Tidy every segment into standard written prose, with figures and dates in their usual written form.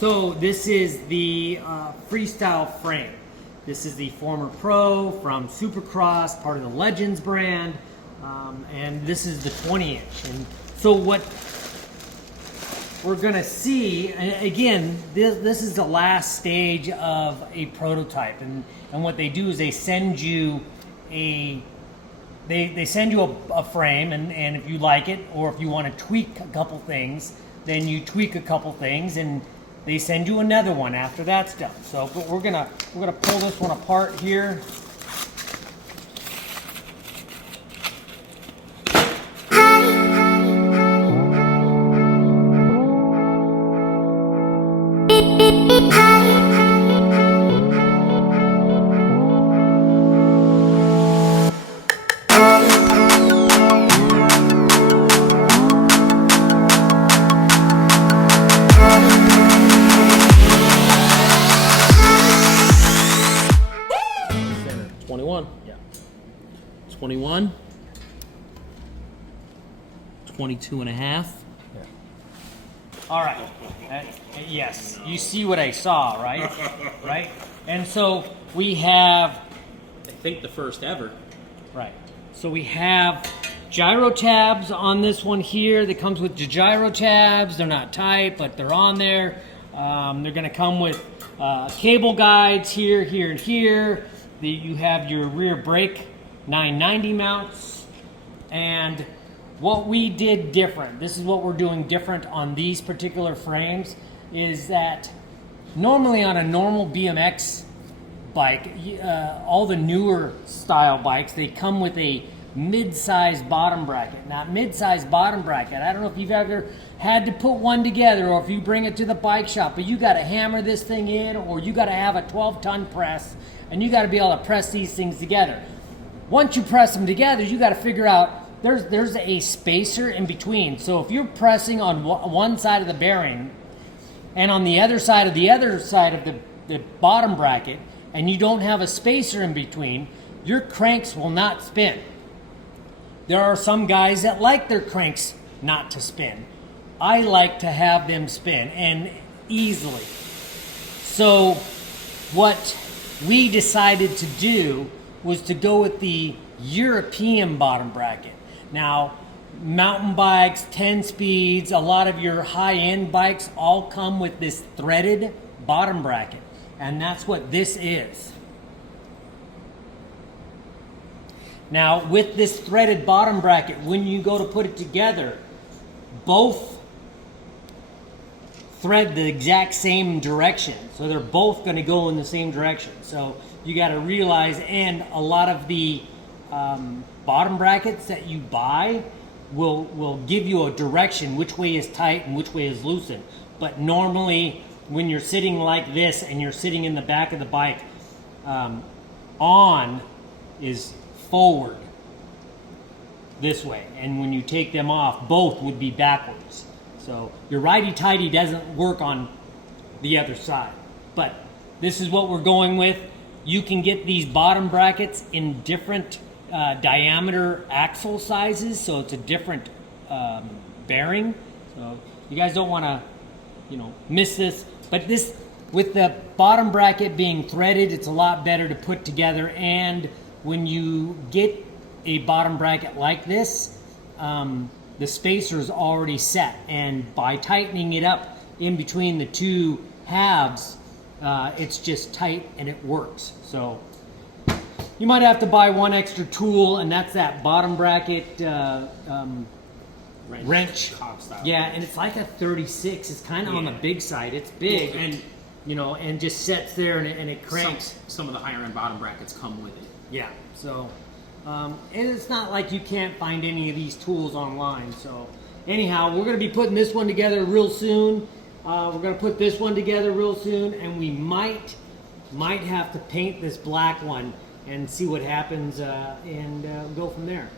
So this is the freestyle frame. This is the former pro from Supercross, part of the Legends brand, and this is the 20-inch. And so what we're gonna see, and again, this is the last stage of a prototype, and what they do is they send you a frame, and if you like it, or if you want to tweak a couple things, then you tweak a couple things, and they send you another one after that's done. So but we're gonna pull this one apart here. Yeah. 21. 22 and a half. Yeah. All right. Yes, you see what I saw, right? Right? And so we have, I think the first ever. right. So we have gyro tabs on this one here. That comes with the gyro tabs. They're not tight, but they're on there. They're going to come with cable guides here, here, and here. You have your rear brake 990 mounts, and what we did different, this is what we're doing different on these particular frames, is that normally on a normal BMX bike, all the newer style bikes, they come with a mid-size bottom bracket. Now, mid-size bottom bracket, I don't know if you've ever had to put one together, or if you bring it to the bike shop, but you got to hammer this thing in, or you got to have a 12-ton press, and you got to be able to press these things together. Once you press them together, you got to figure out there's a spacer in between. So if you're pressing on one side of the bearing and on the other side of the bottom bracket, and you don't have a spacer in between, your cranks will not spin. There are some guys that like their cranks not to spin. I like to have them spin, and easily. So what we decided to do was to go with the European bottom bracket. Now, mountain bikes, 10 speeds, a lot of your high-end bikes all come with this threaded bottom bracket, and that's what this is. Now, with this threaded bottom bracket, when you go to put it together, both thread the exact same direction. So they're both going to go in the same direction. So you got to realize, and a lot of the bottom brackets that you buy will give you a direction, which way is tight and which way is loosened. But normally when you're sitting like this and you're sitting in the back of the bike, on is forward this way, and when you take them off, both would be backwards. So your righty-tighty doesn't work on the other side. But this is what we're going with. You can get these bottom brackets in different diameter axle sizes, so it's a different bearing. So you guys don't want to, miss this. But this, with the bottom bracket being threaded, it's a lot better to put together. And when you get a bottom bracket like this, the spacer is already set, and by tightening it up in between the two halves, it's just tight and it works. So you might have to buy one extra tool, and that's that bottom bracket wrench. Yeah, and it's like a 36. It's kind of on the big side. It's big, and and just sets there, and it cranks. Some of the higher end bottom brackets come with it. Yeah, so and it's not like you can't find any of these tools online. So anyhow, we're going to be putting this one together real soon. We're going to put this one together real soon, and we might have to paint this black one and see what happens, and go from there.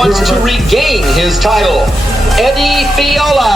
wants to regain his title. Eddie Fiola